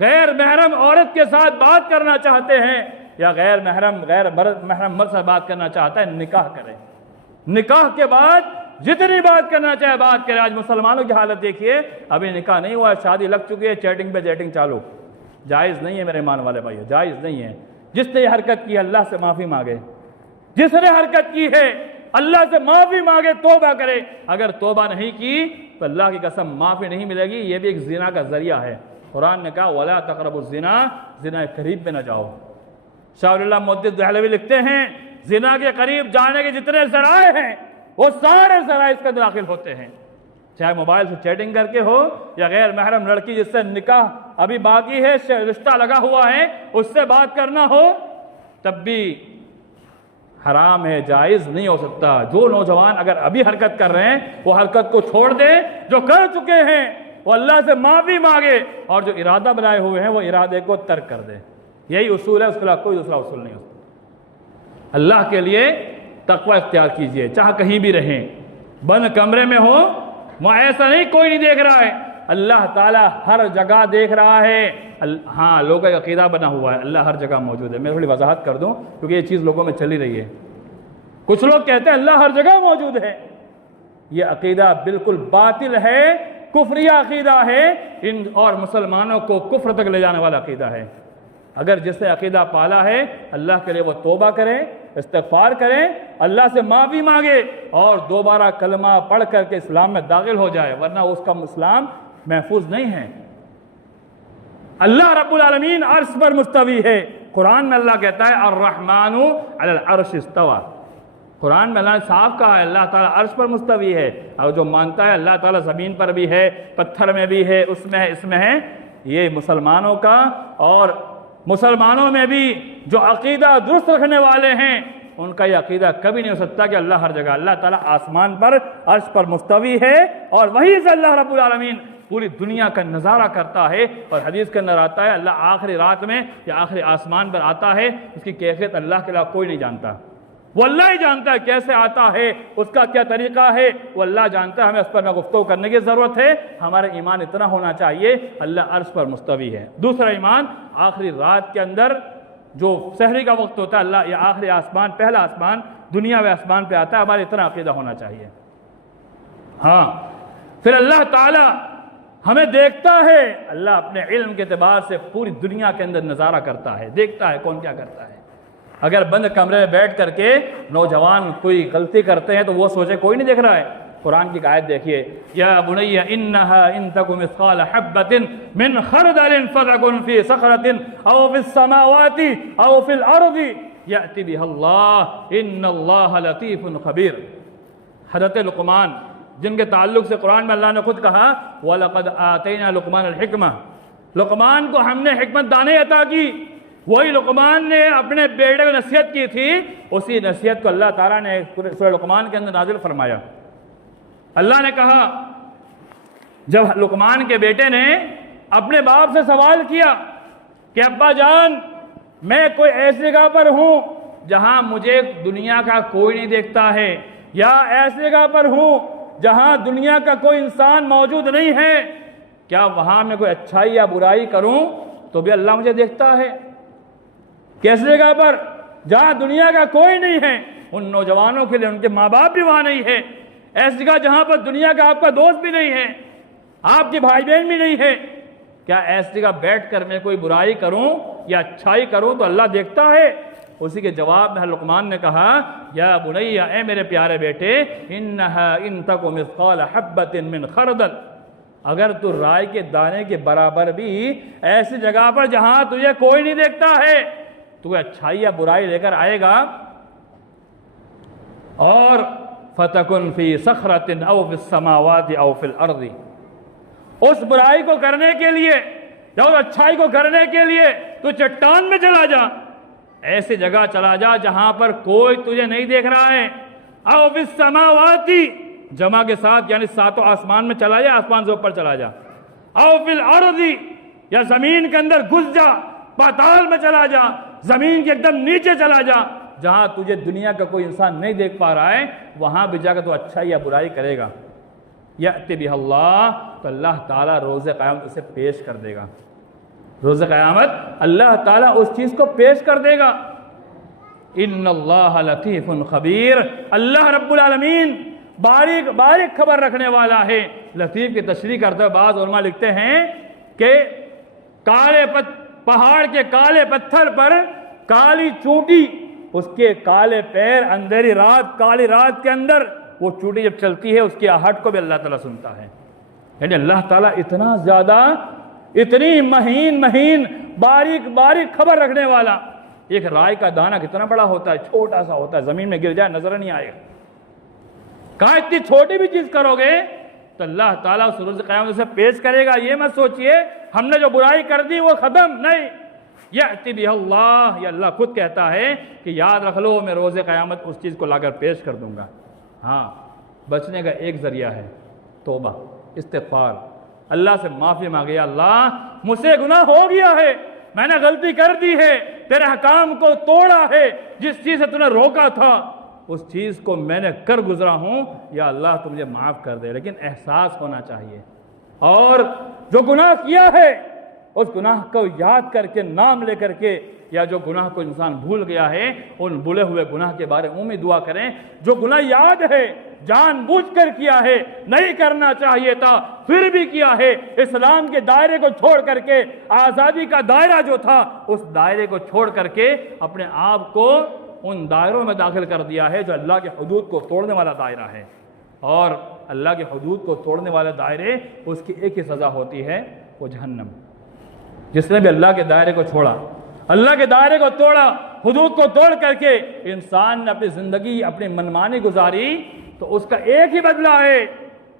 غیر محرم عورت کے ساتھ بات کرنا چاہتے ہیں یا غیر محرم مرد سے بات کرنا چاہتا ہے نکاح کرے، نکاح کے بعد جتنی بات کرنا چاہے بات کرے۔ آج مسلمانوں کی حالت دیکھیے، ابھی نکاح نہیں ہوا، شادی لگ چکی ہے، چیٹنگ پہ چیٹنگ چالو۔ جائز نہیں ہے میرے ایمان والے بھائیو، جائز نہیں ہے۔ جس نے یہ حرکت کی اللہ سے معافی مانگے، جس نے حرکت کی ہے اللہ سے معافی مانگے، توبہ کرے۔ اگر توبہ نہیں کی تو اللہ کی قسم معافی نہیں ملے گی، یہ بھی ایک زنا کا ذریعہ ہے۔ قرآن نے کہا وَلَا تَقْرَبُوا الزِّنَا، زنا کے قریب میں نہ جاؤ۔ شاہ اللہ محدث دہلوی لکھتے ہیں زنا کے قریب جانے کے جتنے ذرائع ہیں وہ سارے ذرائع اس کے داخل ہوتے ہیں، چاہے موبائل سے چیٹنگ کر کے ہو یا غیر محرم لڑکی جس سے نکاح ابھی باقی ہے، رشتہ لگا ہوا ہے، اس سے بات کرنا ہو تب بھی حرام ہے، جائز نہیں ہو سکتا۔ جو نوجوان اگر ابھی حرکت کر رہے ہیں وہ حرکت کو چھوڑ دیں، جو کر چکے ہیں وہ اللہ سے معافی مانگے، اور جو ارادہ بنائے ہوئے ہیں وہ ارادے کو ترک کر دیں۔ یہی اصول ہے، اس کے علاوہ کوئی دوسرا اصول نہیں ہو سکتا۔ اللہ کے لیے تقوی اختیار کیجئے، چاہے کہیں بھی رہیں، بند کمرے میں ہو، وہاں ایسا نہیں کوئی نہیں دیکھ رہا ہے، اللہ تعالیٰ ہر جگہ دیکھ رہا ہے۔ ہاں لوگوں کا عقیدہ بنا ہوا ہے اللہ ہر جگہ موجود ہے۔ میں تھوڑی وضاحت کر دوں کیونکہ یہ چیز لوگوں میں چلی رہی ہے۔ کچھ لوگ کہتے ہیں اللہ ہر جگہ موجود ہے، یہ عقیدہ بالکل باطل ہے، کفریہ عقیدہ ہے، اور مسلمانوں کو کفر تک لے جانے والا عقیدہ ہے۔ اگر جس نے عقیدہ پالا ہے اللہ کے لیے وہ توبہ کریں، استغفار کریں، اللہ سے معافی مانگے اور دوبارہ کلمہ پڑھ کر کے اسلام میں داخل ہو جائے، ورنہ اس کا اسلام محفوظ نہیں ہے۔ اللہ رب العالمین عرش پر مستوی ہے۔ قرآن میں اللہ کہتا ہے الرحمن علی العرش استوى، قرآن میں اللہ نے صاف کہا ہے اللہ تعالیٰ عرش پر مستوی ہے، اور جو مانتا ہے اللہ تعالیٰ زمین پر بھی ہے، پتھر میں بھی ہے، اس میں ہے، اس میں ہے، یہ مسلمانوں کا، اور مسلمانوں میں بھی جو عقیدہ درست رکھنے والے ہیں ان کا یہ عقیدہ کبھی نہیں ہو سکتا کہ اللہ ہر جگہ۔ اللہ تعالیٰ آسمان پر عرش پر مستوی ہے، اور وہیں سے اللہ رب العالمین پوری دنیا کا نظارہ کرتا ہے، اور حدیث کے اندر آتا ہے اللہ آخری رات میں یا آخری آسمان پر آتا ہے، اس کی کیفیت اللہ کے علاوہ کوئی نہیں جانتا، وہ اللہ ہی جانتا ہے کیسے آتا ہے، اس کا کیا طریقہ ہے، وہ اللہ جانتا ہے۔ ہمیں اس پر نہ گفتگو کرنے کی ضرورت ہے، ہمارا ایمان اتنا ہونا چاہیے اللہ عرش پر مستوی ہے۔ دوسرا ایمان آخری رات کے اندر جو سحری کا وقت ہوتا ہے اللہ یہ آخری آسمان، پہلا آسمان دنیا میں آسمان پہ آتا ہے، ہمارا اتنا عقیدہ ہونا چاہیے۔ ہاں پھر اللہ تعالیٰ ہمیں دیکھتا ہے، اللہ اپنے علم کے اعتبار سے پوری دنیا کے اندر نظارہ کرتا ہے، دیکھتا ہے کون کیا کرتا ہے۔ اگر بند کمرے میں بیٹھ کر کے نوجوان کوئی غلطی کرتے ہیں تو وہ سوچے کوئی نہیں دیکھ رہا ہے۔ قرآن کی آیت دیکھیے، یا بنی انہا ان تک مثقال حبۃ من خردل فتکن فی صخرۃ او فی السماوات او فی الارض یأتی بها اللہ ان اللہ لطیف خبیر۔ حضرت لقمان جن کے تعلق سے قرآن میں اللہ نے خود کہا وَلَقَدْ آتَيْنَا لُقْمَانَ الْحِكْمَةَ، لقمان کو ہم نے حکمت دانے عطا کی۔ وہی لقمان نے اپنے بیٹے کو نصیحت کی تھی، اسی نصیحت کو اللہ تعالیٰ نے سورہ لقمان کے اندر نازل فرمایا۔ اللہ نے کہا جب لقمان کے بیٹے نے اپنے باپ سے سوال کیا کہ ابا جان میں کوئی ایسی جگہ پر ہوں جہاں مجھے دنیا کا کوئی نہیں دیکھتا ہے، یا ایسی جگہ پر ہوں جہاں دنیا کا کوئی انسان موجود نہیں ہے، کیا وہاں میں کوئی اچھائی یا برائی کروں تو بھی اللہ مجھے دیکھتا ہے؟ کیسی جگہ پر جہاں دنیا کا کوئی نہیں ہے، ان نوجوانوں کے لیے ان کے ماں باپ بھی وہاں نہیں ہے، ایسی جگہ جہاں پر دنیا کا آپ کا دوست بھی نہیں ہے، آپ کے بھائی بہن بھی نہیں ہے، کیا ایسی جگہ بیٹھ کر میں کوئی برائی کروں یا اچھائی کروں تو اللہ دیکھتا ہے؟ اسی کے جواب میں لقمان نے کہا یا بنی، اے میرے پیارے بیٹے، انہا ان تک مثقال حبۃ من خردل، اگر تو رائے کے دانے کے برابر بھی ایسی جگہ پر جہاں تجھے کوئی نہیں دیکھتا ہے تو اچھائی یا برائی لے کر آئے گا، اور فتکن فی صخرۃ او فی السماوات او فی الارض، اس برائی کو کرنے کے لیے یا اس اچھائی کو کرنے کے لیے تو چٹان میں چلا جا، ایسی جگہ چلا جا جہاں پر کوئی تجھے نہیں دیکھ رہا ہے، او فی السماوات جمع کے ساتھ یعنی ساتوں آسمان میں چلا جا، آسمان سے اوپر چلا جا، او فی الارض یا زمین کے اندر گھس جا، پاتال میں چلا جا، زمین کے ایک دم نیچے چلا جا، جہاں تجھے دنیا کا کوئی انسان نہیں دیکھ پا رہا ہے، وہاں بھی جا کر تو اچھائی یا برائی کرے گا، یأتی بہ اللہ، تو اللہ تعالیٰ روز قیامت اسے پیش کر دے گا۔ روز قیامت اللہ تعالیٰ اس چیز کو پیش کر دے گا. ان اللہ لطیف خبیر، اللہ رب العالمین باریک باریک خبر رکھنے والا ہے. لطیف کی تشریح کرتے ہوئے بعض علماء لکھتے ہیں کہ پہاڑ کے کالے پتھر پر کالی چونٹی، اس کے کالے پیر، اندھیری رات، کالی رات کے اندر وہ چونٹی جب چلتی ہے اس کی آہٹ کو بھی اللہ تعالیٰ سنتا ہے. یعنی اللہ تعالیٰ اتنا زیادہ، اتنی مہین باریک باریک خبر رکھنے والا. ایک رائے کا دانہ کتنا بڑا ہوتا ہے، چھوٹا سا ہوتا ہے، زمین میں گر جائے نظر نہیں آئے گا. کہاں اتنی چھوٹی بھی چیز کرو گے تو اللہ تعالیٰ اس روز قیامت سے پیش کرے گا. یہ مت سوچئے ہم نے جو برائی کر دی وہ ختم نہیں. یأتی بہ اللہ، یہ اللہ خود کہتا ہے کہ یاد رکھ لو میں روز قیامت اس چیز کو لا کر پیش کر دوں گا. ہاں، بچنے کا ایک ذریعہ ہے توبہ، استغفار، اللہ سے معافی مانگے. اللہ مجھ سے گناہ ہو گیا ہے، میں نے غلطی کر دی ہے، تیرے حکام کو توڑا ہے، جس چیز سے تو نے روکا تھا اس چیز کو میں نے کر گزرا ہوں، یا اللہ تو مجھے معاف کر دے. لیکن احساس ہونا چاہیے، اور جو گناہ کیا ہے اس گناہ کو یاد کر کے، نام لے کر کے، یا جو گناہ کو انسان بھول گیا ہے ان بھولے ہوئے گناہ کے بارے میں دعا کریں. جو گناہ یاد ہے، جان بوجھ کر کیا ہے، نہیں کرنا چاہیے تھا پھر بھی کیا ہے، اسلام کے دائرے کو چھوڑ کر کے، آزادی کا دائرہ جو تھا اس دائرے کو چھوڑ کر کے اپنے آپ کو ان دائروں میں داخل کر دیا ہے جو اللہ کے حدود کو توڑنے والا دائرہ ہے. اور اللہ کے حدود کو توڑنے والے دائرے، اس کی ایک ہی سزا ہوتی ہے، وہ جہنم. جس نے بھی اللہ کے دائرے کو چھوڑا، اللہ کے دائرے کو توڑا، حدود کو توڑ کر کے انسان نے اپنی زندگی اپنی منمانی گزاری، تو اس کا ایک ہی بدلہ ہے.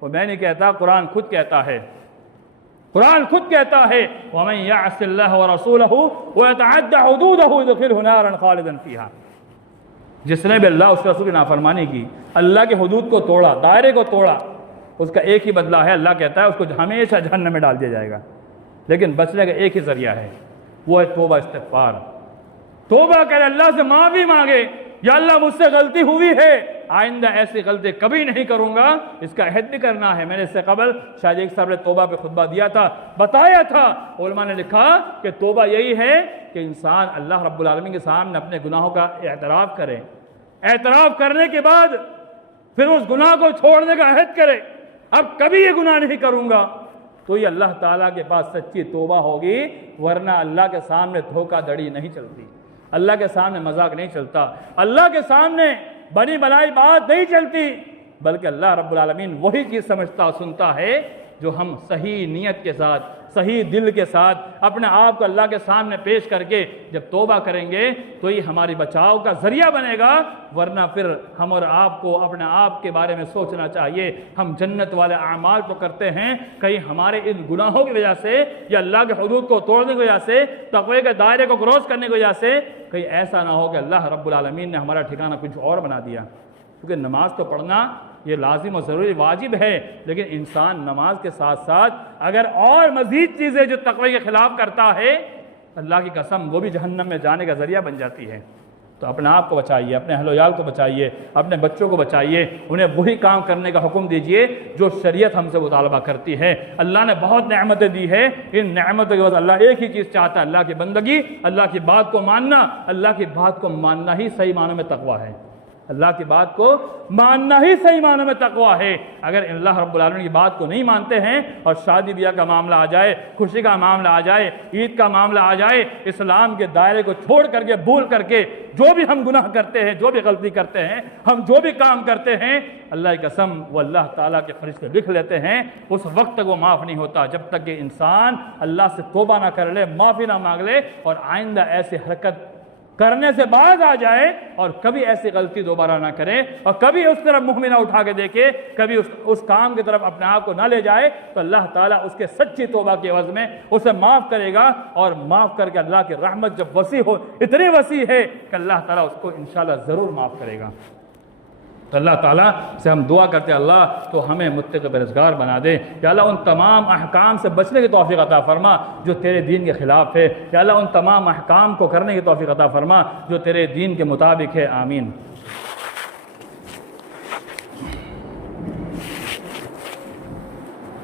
وہ میں نہیں کہتا، قرآن خود کہتا ہے، قرآن خود کہتا ہے وَمَن يَعْصِ اللَّهَ وَرَسُولَهُ وَيَتَعَدَّ حُدُودَهُ يُدْخِلْهُ نَارًا خَالِدًا فِيهَا. جس نے بھی اللہ اس کے رسول کی نافرمانی کی، اللہ کے حدود کو توڑا، دائرے کو توڑا، اس کا ایک ہی بدلہ ہے. اللہ کہتا ہے اس کو ہمیشہ جہنم میں ڈال دیا جائے گا. لیکن بچنے کا ایک ہی ذریعہ ہے، وہ ہے توبہ، استغفار. توبہ کرے، اللہ سے معافی مانگے، یا اللہ مجھ سے غلطی ہوئی ہے، آئندہ ایسی غلطی کبھی نہیں کروں گا، اس کا عہد بھی کرنا ہے. میں نے اس سے قبل شاید ایک صاحب نے توبہ پہ خطبہ دیا تھا، بتایا تھا، علماء نے لکھا کہ توبہ یہی ہے کہ انسان اللہ رب العالمین کے سامنے اپنے گناہوں کا اعتراف کرے، اعتراف کرنے کے بعد پھر اس گناہ کو چھوڑنے کا عہد کرے، اب کبھی یہ گناہ نہیں کروں گا. تو یہ اللہ تعالیٰ کے پاس سچی توبہ ہوگی، ورنہ اللہ کے سامنے دھوکہ دڑی نہیں چلتی، اللہ کے سامنے مذاق نہیں چلتا، اللہ کے سامنے بنی بنائی بات نہیں چلتی، بلکہ اللہ رب العالمین وہی چیز سمجھتا سنتا ہے جو ہم صحیح نیت کے ساتھ، صحیح دل کے ساتھ اپنے آپ کو اللہ کے سامنے پیش کر کے جب توبہ کریں گے تو یہ ہماری بچاؤ کا ذریعہ بنے گا. ورنہ پھر ہم اور آپ کو اپنے آپ کے بارے میں سوچنا چاہیے، ہم جنت والے اعمال تو کرتے ہیں، کہیں ہمارے ان گناہوں کی وجہ سے یا اللہ کے حدود کو توڑنے کی وجہ سے، تقوی کے دائرے کو کراس کرنے کی وجہ سے کہیں ایسا نہ ہو کہ اللہ رب العالمین نے ہمارا ٹھکانہ کچھ اور بنا دیا. کیونکہ نماز تو پڑھنا یہ لازم و ضروری واجب ہے، لیکن انسان نماز کے ساتھ ساتھ اگر اور مزید چیزیں جو تقوی کے خلاف کرتا ہے، اللہ کی قسم وہ بھی جہنم میں جانے کا ذریعہ بن جاتی ہے. تو اپنے آپ کو بچائیے، اپنے اہل و عیال کو بچائیے، اپنے بچوں کو بچائیے، انہیں وہی کام کرنے کا حکم دیجئے جو شریعت ہم سے مطالبہ کرتی ہے. اللہ نے بہت نعمتیں دی ہے، ان نعمتوں کے بعد اللہ ایک ہی چیز چاہتا ہے، اللہ کی بندگی، اللہ کی بات کو ماننا. اللہ کی بات کو ماننا ہی صحیح معنوں میں تقویٰ ہے، اللہ کی بات کو ماننا ہی صحیح معنوں میں تقویٰ ہے. اگر اللہ رب العالمین کی بات کو نہیں مانتے ہیں اور شادی بیاہ کا معاملہ آ جائے، خوشی کا معاملہ آ جائے، عید کا معاملہ آ جائے، اسلام کے دائرے کو چھوڑ کر کے، بھول کر کے جو بھی ہم گناہ کرتے ہیں، جو بھی غلطی کرتے ہیں، ہم جو بھی کام کرتے ہیں، اللہ کی قسم وہ اللہ تعالیٰ کے فرشتے لکھ لیتے ہیں. اس وقت تک وہ معاف نہیں ہوتا جب تک کہ انسان اللہ سے توبہ نہ کر لے، معافی نہ مانگ لے اور آئندہ ایسی حرکت کرنے سے باز آ جائے اور کبھی ایسی غلطی دوبارہ نہ کرے اور کبھی اس طرف منہ نہ اٹھا کے دیکھے، کبھی اس کام کی طرف اپنے آپ کو نہ لے جائے، تو اللہ تعالیٰ اس کے سچی توبہ کے عوض میں اسے معاف کرے گا. اور معاف کر کے اللہ کی رحمت جب وسیع ہو، اتنی وسیع ہے کہ اللہ تعالیٰ اس کو انشاءاللہ ضرور معاف کرے گا. تو اللہ تعالیٰ سے ہم دعا کرتے ہیں اللہ تو ہمیں متقی پرہیزگار بنا دے. یا اللہ ان تمام احکام سے بچنے کی توفیق عطا فرما جو تیرے دین کے خلاف ہے. یا اللہ ان تمام احکام کو کرنے کی توفیق عطا فرما جو تیرے دین کے مطابق ہے. آمین.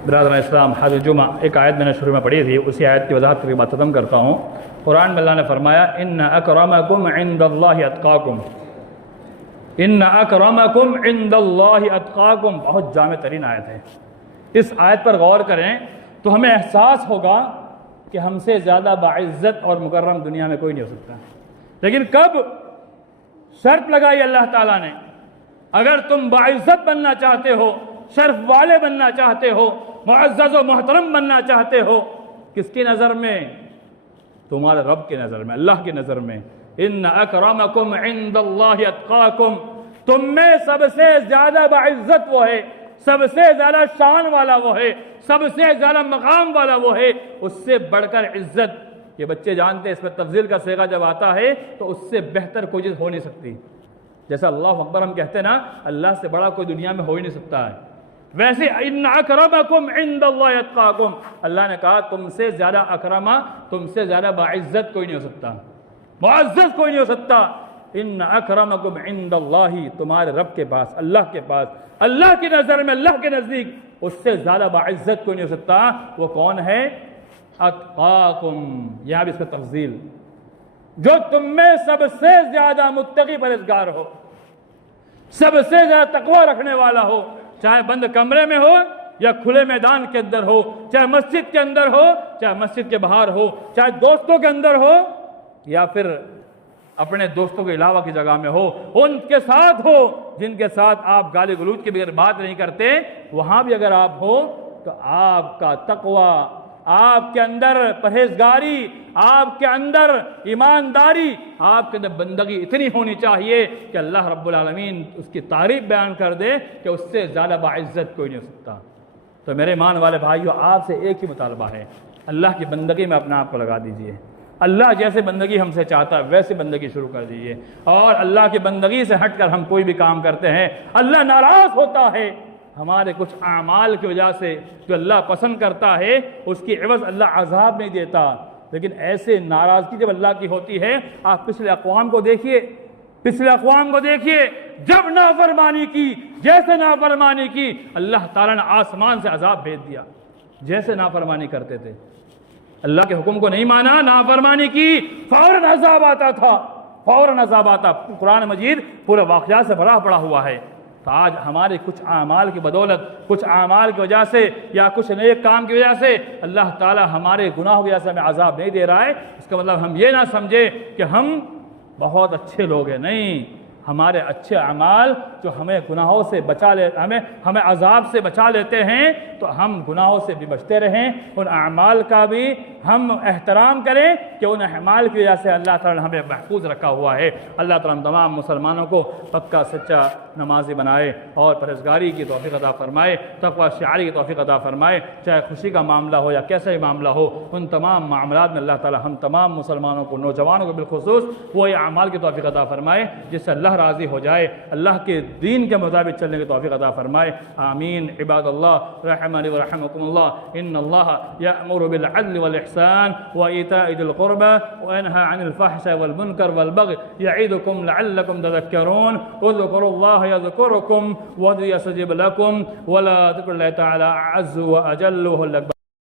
برادران اسلام، حاضر جمعہ ایک آیت میں نے شروع میں پڑھی تھی، اسی آیت کی وضاحت کے بعد ختم کرتا ہوں۔ قرآن میں اللہ نے فرمایا ان اکرمکم عند اللہ اتقاکم، ان اکرمکم عند اللہ اتقاکم، بہت جامع ترین آیت ہے۔ اس آیت پر غور کریں تو ہمیں احساس ہوگا کہ ہم سے زیادہ باعزت اور مکرم دنیا میں کوئی نہیں ہو سکتا، لیکن کب شرط لگائی اللہ تعالیٰ نے، اگر تم باعزت بننا چاہتے ہو، شرف والے بننا چاہتے ہو، معزز و محترم بننا چاہتے ہو، کس کی نظر میں؟ تمہارے رب کی نظر میں، اللہ کی نظر میں۔ ان اکرمکم عند اللہ اتقاکم، تم میں سب سے زیادہ باعزت وہ ہے، سب سے زیادہ شان والا وہ ہے، سب سے زیادہ مقام والا وہ ہے، اس سے بڑھ کر عزت، یہ بچے جانتے ہیں اس میں تفضیل کا صیغہ جب آتا ہے تو اس سے بہتر کوئی چیز ہو نہیں سکتی۔ جیسا اللہ اکبر ہم کہتے ہیں نا، اللہ سے بڑا کوئی دنیا میں ہو ہی نہیں سکتا ہے، ویسے ان اکرمکم عند اللہ اتقاکم، اللہ نے کہا تم سے زیادہ اکرما، تم سے زیادہ باعزت کوئی نہیں ہو سکتا، معزز کوئی نہیں ہو سکتا۔ ان اکرمکم عند اللہ، تمہارے رب کے پاس، اللہ کے پاس، اللہ کی نظر میں، اللہ کے نزدیک اس سے زیادہ باعزت کوئی نہیں ہو سکتا۔ وہ کون ہے؟ اتقاکم، یہاں بھی اس کا تفضیل، جو تم میں سب سے زیادہ متقی پرہیزگار ہو، سب سے زیادہ تقوی رکھنے والا ہو، چاہے بند کمرے میں ہو یا کھلے میدان کے اندر ہو، چاہے مسجد کے اندر ہو، چاہے مسجد کے باہر ہو، چاہے دوستوں کے اندر ہو یا پھر اپنے دوستوں کے علاوہ کی جگہ میں ہو، ان کے ساتھ ہو جن کے ساتھ آپ گالی گلوچ کے بغیر بات نہیں کرتے، وہاں بھی اگر آپ ہو تو آپ کا تقوی، آپ کے اندر پرہیزگاری، آپ کے اندر ایمانداری، آپ کے اندر بندگی اتنی ہونی چاہیے کہ اللہ رب العالمین اس کی تعریف بیان کر دے کہ اس سے زیادہ باعزت کوئی نہیں ہو سکتا۔ تو میرے ایمان والے بھائیو، آپ سے ایک ہی مطالبہ ہے، اللہ کی بندگی میں اپنا آپ کو لگا دیجئے، اللہ جیسے بندگی ہم سے چاہتا ہے ویسے بندگی شروع کر دیجئے، اور اللہ کی بندگی سے ہٹ کر ہم کوئی بھی کام کرتے ہیں اللہ ناراض ہوتا ہے، ہمارے کچھ اعمال کی وجہ سے جو اللہ پسند کرتا ہے اس کی عوض اللہ عذاب نہیں دیتا، لیکن ایسے ناراضگی جب اللہ کی ہوتی ہے، آپ پچھلے اقوام کو دیکھیے، پچھلے اقوام کو دیکھیے، جب نافرمانی کی، جیسے نافرمانی کی، اللہ تعالیٰ نے آسمان سے عذاب بھیج دیا، جیسے نافرمانی کرتے تھے، اللہ کے حکم کو نہیں مانا، نافرمانی کی، فوراً عذاب آتا تھا، فوراً عذاب آتا۔ قرآن مجید پورے واقعات سے بھرا پڑا ہوا ہے۔ تو آج ہمارے کچھ اعمال کی بدولت، کچھ اعمال کی وجہ سے یا کچھ نیک کام کی وجہ سے اللہ تعالیٰ ہمارے گناہوں کی وجہ سے ہمیں عذاب نہیں دے رہا ہے، اس کا مطلب ہم یہ نہ سمجھے کہ ہم بہت اچھے لوگ ہیں، نہیں، ہمارے اچھے اعمال جو ہمیں گناہوں سے بچا لے، ہمیں عذاب سے بچا لیتے ہیں، تو ہم گناہوں سے بھی بچتے رہیں، ان اعمال کا بھی ہم احترام کریں کہ ان اعمال کی وجہ سے اللہ تعالیٰ نے ہمیں محفوظ رکھا ہوا ہے۔ اللہ تعالیٰ ہم تمام مسلمانوں کو پکا سچا نمازی بنائے اور پرہیزگاری کی توفیق عطا فرمائے، تقوی شعاری کی توفیق عطا فرمائے، چاہے خوشی کا معاملہ ہو یا کیسا بھی معاملہ ہو، ان تمام معاملات میں اللہ تعالیٰ ہم تمام مسلمانوں کو، نوجوانوں کو بالخصوص، وہ اعمال کی توفیق عطا فرمائے جس سے اللہ راضی ہو جائے، اللہ کے دین کے مطابق چلنے کی توفیق عطا فرمائے، آمین۔ عباد اللہ رحمنی ورحمکم اللہ، ان اللہ یأمر بالعدل والإحسان وإيتاء ذي القربى وينهى عن الفحشاء والمنكر والبغي يعظكم لعلكم تذكرون، اذكروا الله يذكركم وادعوه يستجب لكم، ولا ذكر الله تعالى أعز وأجل وهو الأكبر۔